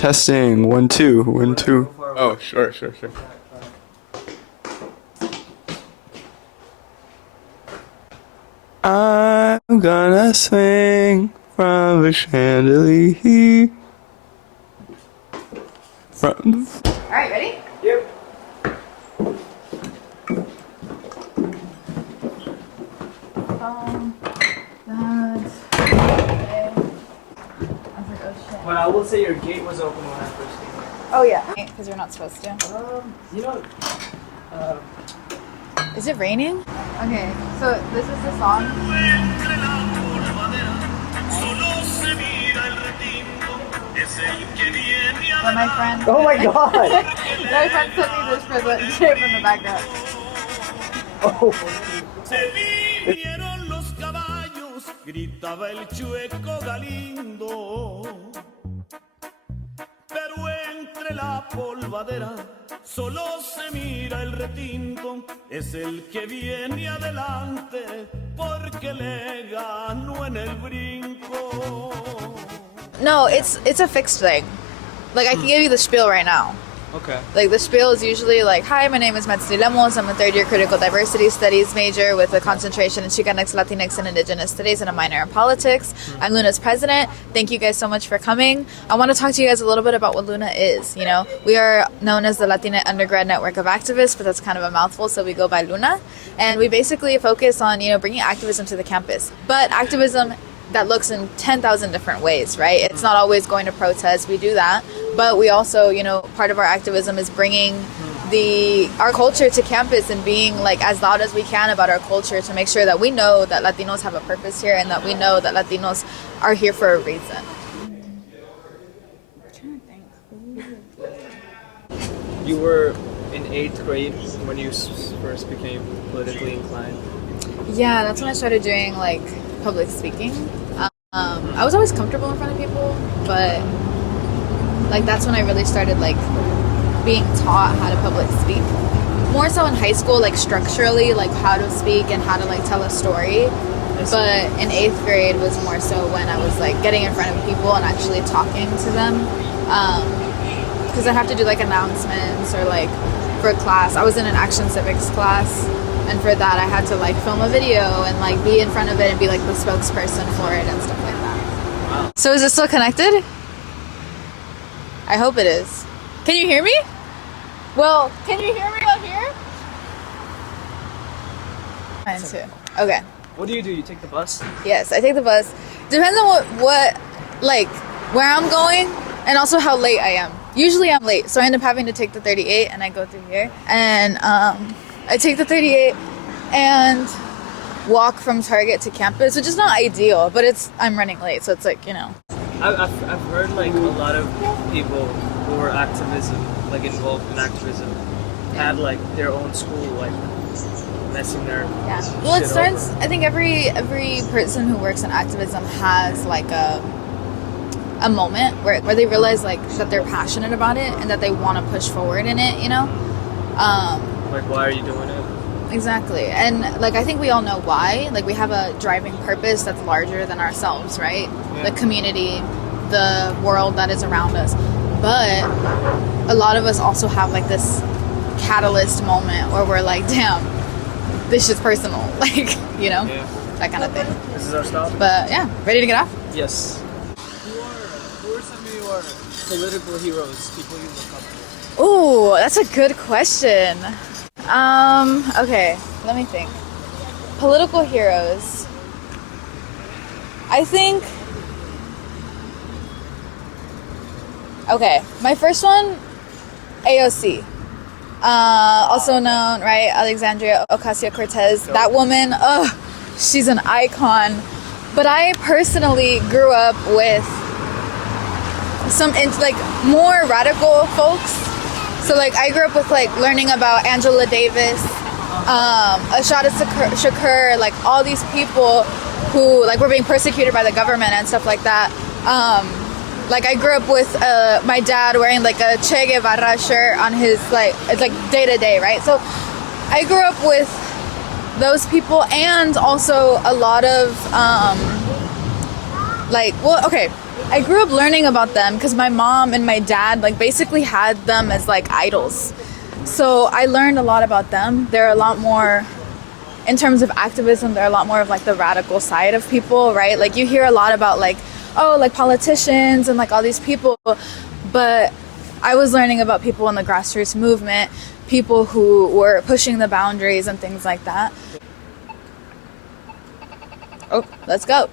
Testing. 1, 2. 1, 2. Oh, sure. I'm gonna swing from a chandelier. From. All right, ready? Yep. That's okay. I was like, oh shit. But I will say your gate was open when I first came here. Oh yeah. Because you're not supposed to. You know, Is it raining? Okay, so this is the song. But my friend. oh my god! My friend sent me this for the shit from the background. Oh. Se vinieron los caballos, gritaba el chueco Galindo. Pero entre la polvadera solo se mira el retinto. Es el que viene adelante porque le ganó en el brinco. No, it's a fixed thing. Like I can give you the spiel right now. Okay. Like the spiel is usually like, hi, my name is Metzli Lemos. I'm a third-year critical diversity studies major with a concentration in Chicanx, Latinx, and Indigenous studies and a minor in politics. I'm Luna's president. Thank you guys so much for coming. I want to talk to you guys a little bit about what Luna is. You know, we are known as the Latina Undergrad Network of Activists, but that's kind of a mouthful, so we go by Luna. And we basically focus on, bringing activism to the campus. But activism that looks in 10,000 different ways, right? It's not always going to protest. We do that. But we also, part of our activism is bringing our culture to campus and being like as loud as we can about our culture to make sure that we know that Latinos have a purpose here and that we know that Latinos are here for a reason. You were in 8th grade when you first became politically inclined. Yeah, that's when I started doing like public speaking. I was always comfortable in front of people, but like that's when I really started like being taught how to public speak. More so in high school, like structurally, like how to speak and how to like tell a story. But in 8th grade was more so when I was like getting in front of people and actually talking to them. Because I'd have to do like announcements or like for class. I was in an action civics class. And for that, I had to like film a video and like be in front of it and be like the spokesperson for it and stuff like that. Wow. So is it still connected? I hope it is. Can you hear me? Well, can you hear me out here? Mine too. Okay. What do? You take the bus? Yes, I take the bus. Depends on what like where I'm going and also how late I am. Usually I'm late, so I end up having to take the 38 and I go through here. And I take the 38 and walk from Target to campus, which is not ideal, but I'm running late, so it's like, I've heard like a lot of people who were involved in activism had like their own school like messing their Well, it shit starts. over. I think every person who works in activism has like a moment where they realize like that they're passionate about it and that they want to push forward in it. Like, why are you doing it? Exactly. And like I think we all know why. Like we have a driving purpose that's larger than ourselves, right? Yeah. The community, the world that is around us. But a lot of us also have like this catalyst moment where we're like, damn, this shit's personal. Like, Yeah. that kind of thing. This is our stop? But yeah, ready to get off? Yes. Who are some of your political heroes, people you look up to? Oh, that's a good question. Okay, let me think. Political heroes. I think. Okay, my first one, AOC. Also known, right, Alexandria Ocasio-Cortez. That woman, she's an icon. But I personally grew up with some more radical folks. So like I grew up with like learning about Angela Davis, Ashada Shakur, like all these people who like were being persecuted by the government and stuff like that. Like I grew up with my dad wearing like a Che Guevara shirt on his it's like day to day, right? So I grew up with those people and also a lot of I grew up learning about them because my mom and my dad like basically had them as like idols. So I learned a lot about them. They're a lot more, in terms of activism, they're a lot more of like the radical side of people, right? Like you hear a lot about like, oh, like politicians and like all these people, but I was learning about people in the grassroots movement, people who were pushing the boundaries and things like that. Oh, let's go.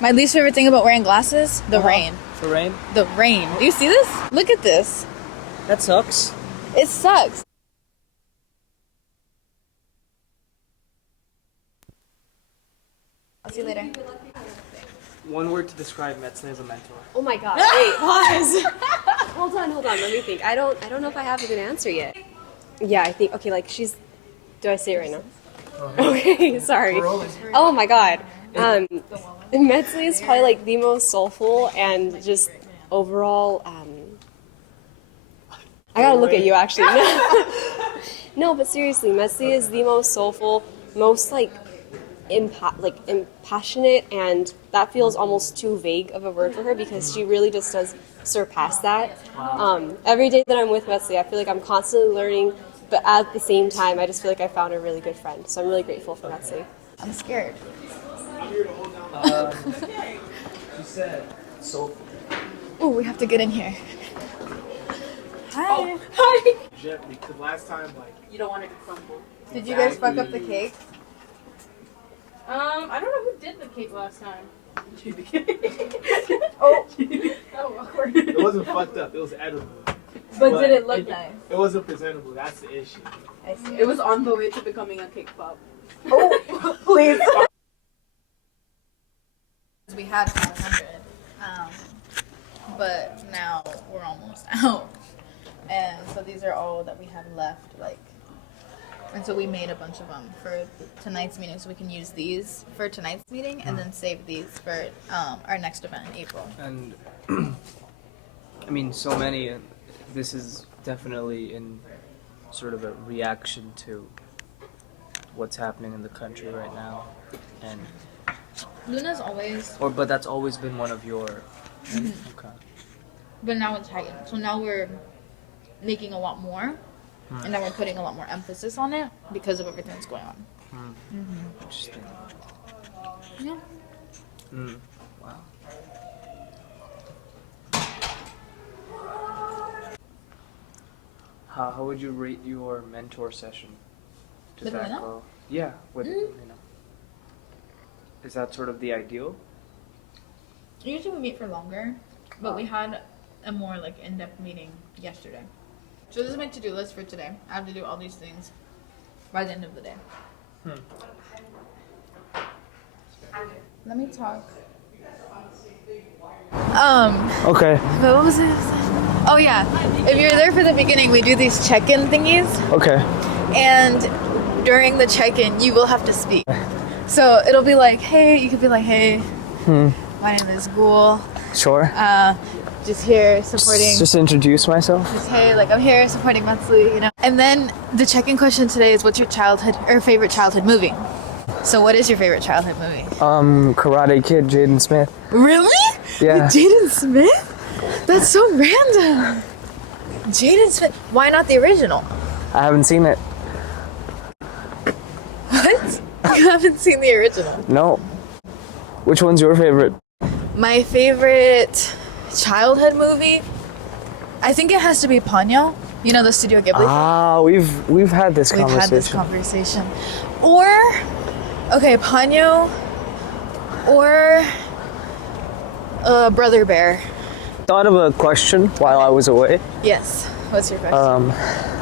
My least favorite thing about wearing glasses, the rain. The rain? The rain. Do you see this? Look at this. That sucks. It sucks. I'll see you later. One word to describe Metzler as a mentor. Oh my god, wait, pause. hold on, let me think. I don't know if I have a good answer yet. Yeah, I think, okay, like she's, do I say it right now? Okay, sorry. Oh my god. Metzli is probably like the most soulful and just overall, I gotta look at you actually. No, but seriously, Metzli is the most soulful, most like impassionate, and that feels almost too vague of a word for her because she really just does surpass that. Every day that I'm with Metzli, I feel like I'm constantly learning, but at the same time, I just feel like I found a really good friend. So I'm really grateful for Metzli. I'm scared. She said soulful. Oh, we have to get in here. Hi. Hi. Gently, because last time, like, You don't want it to crumble. Did you guys fuck up the cake? I don't know who did the cake last time. Oh. Oh, awkward. it wasn't fucked up. It was edible. But did it look nice? It wasn't presentable. That's the issue. I see. It was on the way to becoming a cake pop. Oh, please. We had 500, but now we're almost out, and so these are all that we have left. Like, and so we made a bunch of them for tonight's meeting, so we can use these for tonight's meeting, and then save these for our next event in April. And I mean, so many. This is definitely in sort of a reaction to what's happening in the country right now, and Luna's always, but that's always been one of your. Okay. but now it's heightened. So now we're making a lot more, and now we're putting a lot more emphasis on it because of everything that's going on. Interesting. Yeah. Wow. How would you rate your mentor session? Does With that Luna? go? Yeah, with you know. Is that sort of the ideal? Usually we meet for longer, but we had a more like in-depth meeting yesterday. So this is my to-do list for today. I have to do all these things by the end of the day. Let me talk. Okay. But what was it? Oh yeah, if you're there for the beginning, we do these check-in thingies, Okay. and during the check-in, you will have to speak. So it'll be like, hey, you could be like, hey, my name is Ghoul. Sure. Just here supporting. Just introduce myself. Just, hey, like I'm here supporting Metzli, you know. And then the check-in question today is, what's your childhood or favorite childhood movie? So what is your favorite childhood movie? Karate Kid, Jaden Smith. Really? Yeah. With Jaden Smith? That's so random. Jaden Smith. Why not the original? I haven't seen it. What? You haven't seen the original? No. Which one's your favorite? My favorite childhood movie? I think it has to be Ponyo. You know the Studio Ghibli film? Ah, we've had this We've conversation. had this conversation. Or, okay, Ponyo or Brother Bear. Thought of a question while I was away. Yes. What's your question?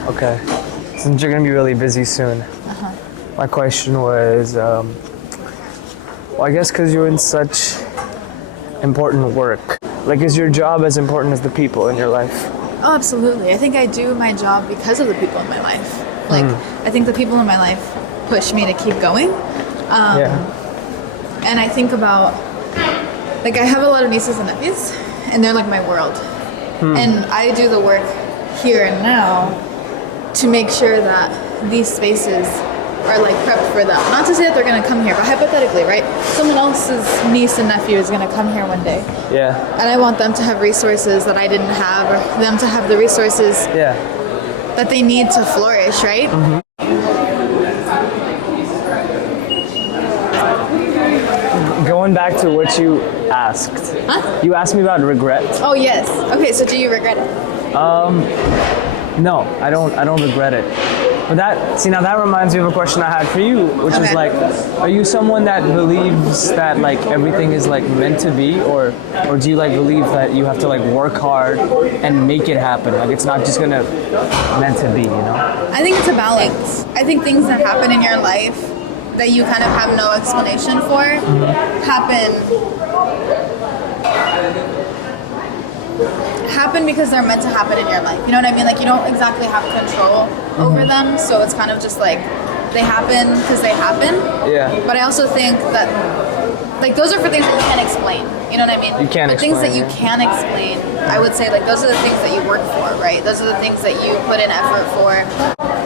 Okay. Since you're gonna be really busy soon, my question was, well, I guess because you're in such important work. Like, is your job as important as the people in your life? Oh, absolutely. I think I do my job because of the people in my life. Like, I think the people in my life push me to keep going. Yeah. And I think about, like, I have a lot of nieces and nephews, and they're like my world. And I do the work here and now to make sure that these spaces are like prepped for them. Not to say that they're gonna come here, but hypothetically, right? Someone else's niece and nephew is gonna come here one day. Yeah. And I want them to have resources that I didn't have, or them to have the resources Yeah. that they need to flourish, right? Going back to what you asked. Huh? You asked me about regret. Oh yes. Okay, so do you regret it? No, I don't regret it. But now that reminds me of a question I had for you, which is Okay. like, are you someone that believes that like everything is like meant to be, or do you like believe that you have to like work hard and make it happen? Like it's not just gonna meant to be, you know? I think it's a balance. I think things that happen in your life that you kind of have no explanation for happen because they're meant to happen in your life. You know what I mean? Like you don't exactly have control over them, so it's kind of just like they happen because they happen. Yeah. But I also think that like those are for things that you can't explain. You know what I mean? You can't But things that explain, you yeah. can explain, I would say like those are the things that you work for, right? Those are the things that you put in effort for.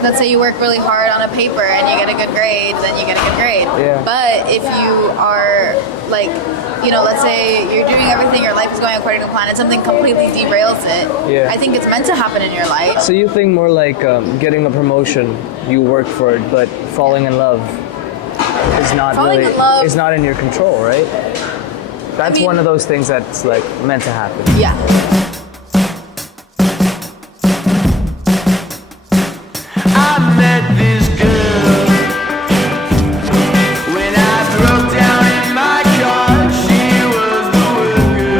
Let's say you work really hard on a paper and you get a good grade, then you get a good grade. Yeah. But if you are like, you know, let's say you're doing everything, your life is going according to plan, and something completely derails it. Yeah. I think it's meant to happen in your life. So you think more like getting a promotion, you work for it, but falling in love is not Falling really in love- is not in your control, right? That's mean- one of those things that's like meant to happen. Yeah. I met this girl when I broke down in my car. She was the worker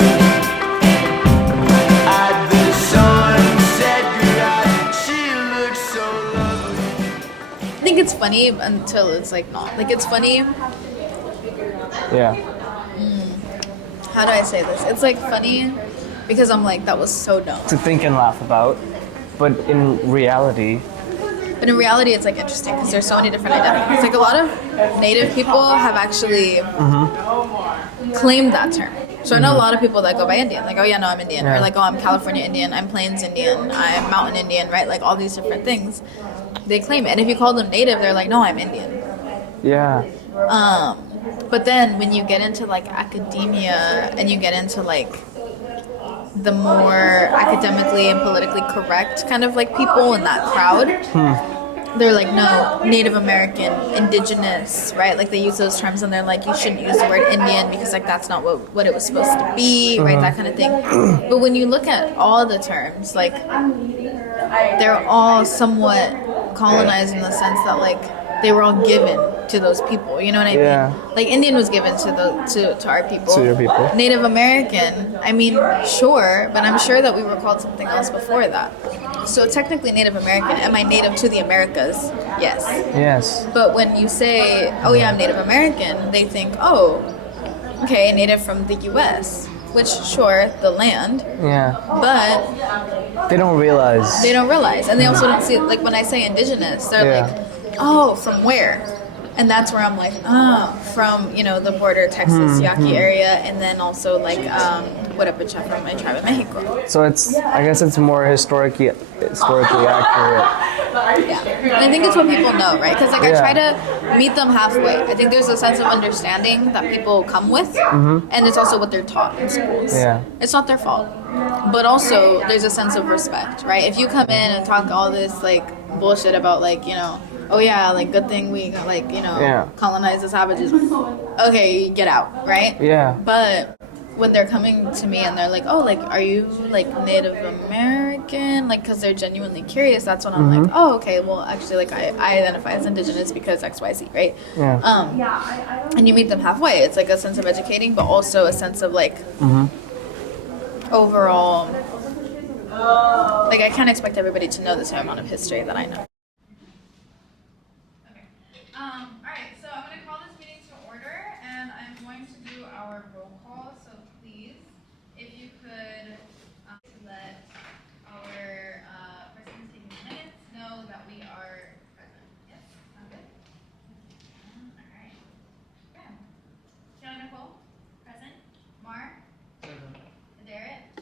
at the Sunset Garage. She looked so lovely. I think it's funny until it's like not. Like it's funny. Yeah. How do I say this? It's like funny because I'm like, that was so dumb. To think and laugh about, but in reality, But in reality, it's like interesting because there's so many different identities. Like a lot of Native people have actually claimed that term. So I know a lot of people that go by Indian, like, oh yeah, no, I'm Indian, Yeah. or like, oh, I'm California Indian, I'm Plains Indian, I'm Mountain Indian, right? Like all these different things, they claim it. And if you call them Native, they're like, no, I'm Indian. yeah. But then when you get into like academia and you get into like the more academically and politically correct kind of like people in that crowd, they're like, no, Native American, indigenous, right? Like they use those terms and they're like, you shouldn't use the word Indian because like that's not what it was supposed to be, right? That kind of thing. But when you look at all the terms, like they're all somewhat colonized in the sense that like they were all given to those people. You know what I Yeah. mean? Like Indian was given to our people. To your people. Native American, I mean, sure, but I'm sure that we were called something else before that. So technically Native American, am I native to the Americas? Yes. Yes. But when you say, oh yeah, I'm Native American, they think, oh, okay, native from the US, which sure, the land, Yeah. but They don't realize. they don't realize. And they also don't see, like when I say indigenous, they're Yeah. like, oh, from where? And that's where I'm like, from, you know, the border, Texas, Yaqui area, and then also like, Huarapacha from my tribe in Mexico. So I guess it's more historically accurate. Yeah. And I think it's what people know, right? Because like I Yeah. try to meet them halfway. I think there's a sense of understanding that people come with, and it's also what they're taught in schools. Yeah. It's not their fault. But also there's a sense of respect, right? If you come in and talk all this like bullshit about like, you know, oh yeah, like good thing we like, you know, Yeah. colonize the savages. Okay, get out, right? Yeah. But when they're coming to me and they're like, oh, like, are you like Native American? Like, because they're genuinely curious, that's when I'm like, oh, okay, well, actually, like, I identify as indigenous because XYZ, right? Yeah. And you meet them halfway. It's like a sense of educating, but also a sense of like overall, like, I can't expect everybody to know the same amount of history that I know. All right, so I'm going to call this meeting to order, and I'm going to do our roll call. So please, if you could let our person who's taking the minutes know that we are present. Yes, sound good? All right. Okay. Tiana Nicole, present. Mar. Present. Derek.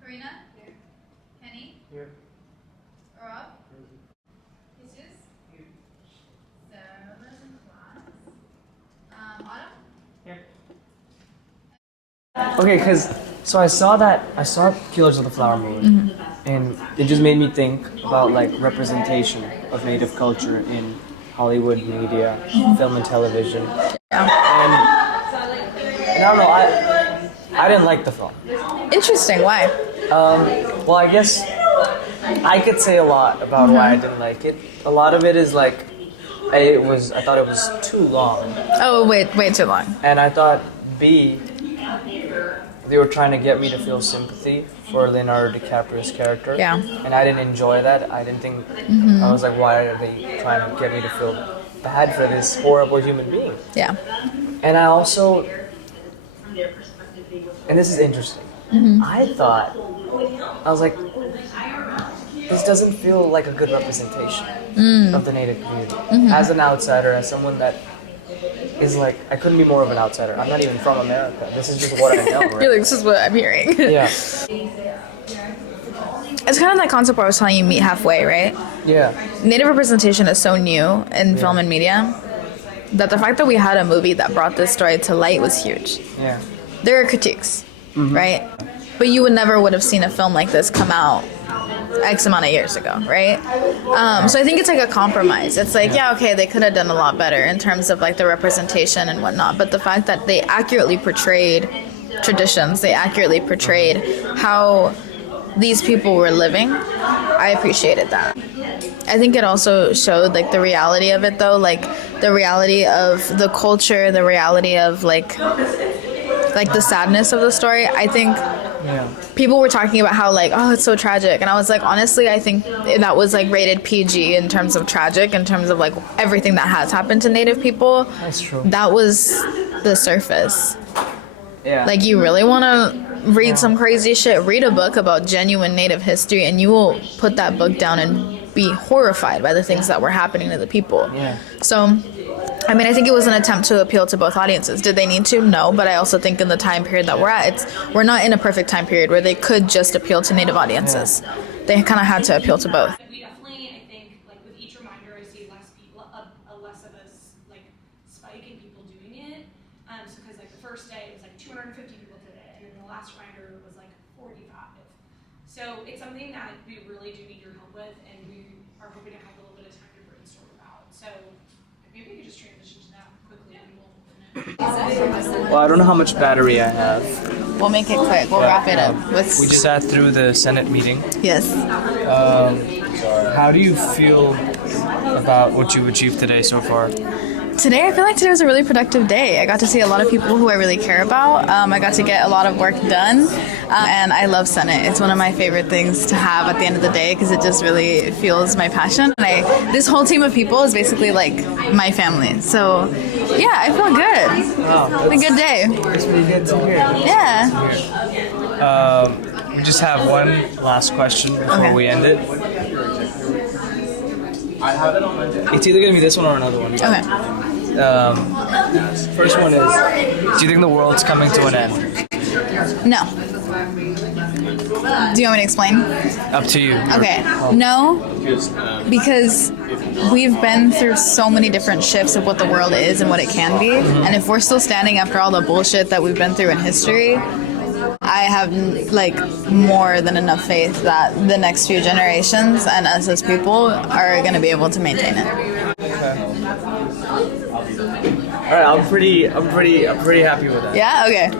Karina? Here. Kenny? Here. Rob? Jesus? Here. Sarah was in class. Autumn? Okay, so I saw Killers of the Flower Moon, and it just made me think about like representation of Native culture in Hollywood media, film and television. And I don't know, I didn't like the film. Interesting, why? Well, I guess I could say a lot about why I didn't like it. A lot of it is like I thought it was too long, Oh, way too long. and I thought B, they were trying to get me to feel sympathy for Leonardo DiCaprio's character. Yeah. And I didn't enjoy that. I didn't think, I was like, why are they trying to get me to feel bad for this horrible human being? Yeah. And I also, and this is interesting, I thought, I was like, this doesn't feel like a good representation of the Native community. As an outsider, as someone that is like, I couldn't be more of an outsider. I'm not even from America. This is just what I know, right? You're like, this is what I'm hearing. Yeah. It's kind of that concept where I was telling you, meet halfway, right? Yeah. Native representation is so new in film and media that the fact that we had a movie that brought this story to light was huge. Yeah. There are critiques, right? But you would have seen a film like this come out X amount of years ago, right? So I think it's like a compromise. It's like, yeah, okay, they could have done a lot better in terms of like the representation and whatnot, but the fact that they accurately portrayed traditions, they accurately portrayed how these people were living, I appreciated that. I think it also showed like the reality of it though, like the reality of the culture, the reality of like the sadness of the story. I think people were talking about how like, oh, it's so tragic, and I was like, honestly, I think that was like rated PG in terms of tragic, in terms of like everything that has happened to Native people. That's true. That was the surface. Yeah. Like, you really want to read some crazy shit, read a book about genuine Native history, and you will put that book down and be horrified by the things that were happening to the people. Yeah. So, I mean, I think it was an attempt to appeal to both audiences. Did they need to? No, but I also think in the time period that we're at, we're not in a perfect time period where they could just appeal to Native audiences. They kind of had to appeal to both. We definitely, I think, like with each reminder, I see less people, a less of a like spike in people doing it. So because like the first day it was like 250 people did it, and then the last reminder was like 45. So it's something that we really do need your help with, and we are hoping to have a little bit of time to brainstorm about. So maybe we could just transition to that quickly, and we'll. Well, I don't know how much battery I have. We'll make it quick. We'll wrap it up. We just sat through the Senate meeting. Yes. How do you feel about what you've achieved today so far? Today, I feel like today was a really productive day. I got to see a lot of people who I really care about. I got to get a lot of work done, and I love Senate. It's one of my favorite things to have at the end of the day because it just really fuels my passion. And this whole team of people is basically like my family. So, yeah, I feel good. Wow, It's a good day. It's pretty good to hear. Yeah. We just have one last question before Okay. we end it. It's either gonna be this one or another one. Okay. First one is, do you think the world's coming to an end? No. Do you want me to explain? Up to you. Okay. No, because we've been through so many different shifts of what the world is and what it can be. And if we're still standing after all the bullshit that we've been through in history, I have like more than enough faith that the next few generations and us as people are going to be able to maintain it. All right, I'm pretty happy with that. Yeah? Okay.